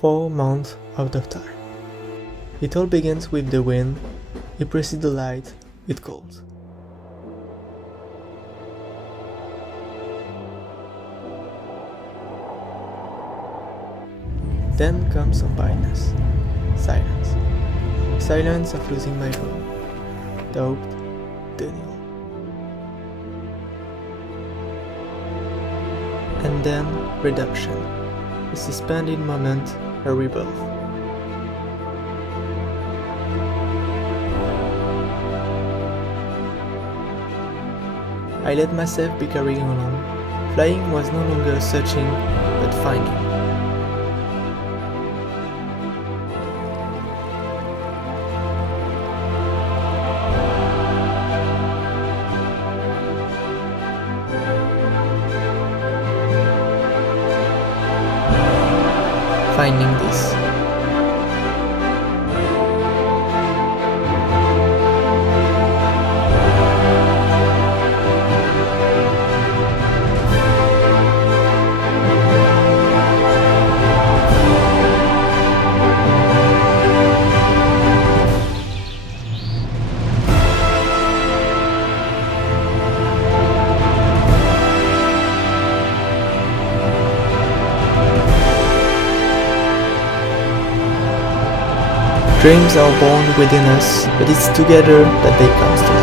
4 months out of time. It all begins with the wind, it precedes the light, it calls. Then comes unbiasness, silence. Silence of losing my home, doubt, denial. And then redemption, a suspended moment, a rebirth. I let myself be carried along. Flying was no longer searching, but finding. Finding this. Dreams are born within us, but it's together that they come to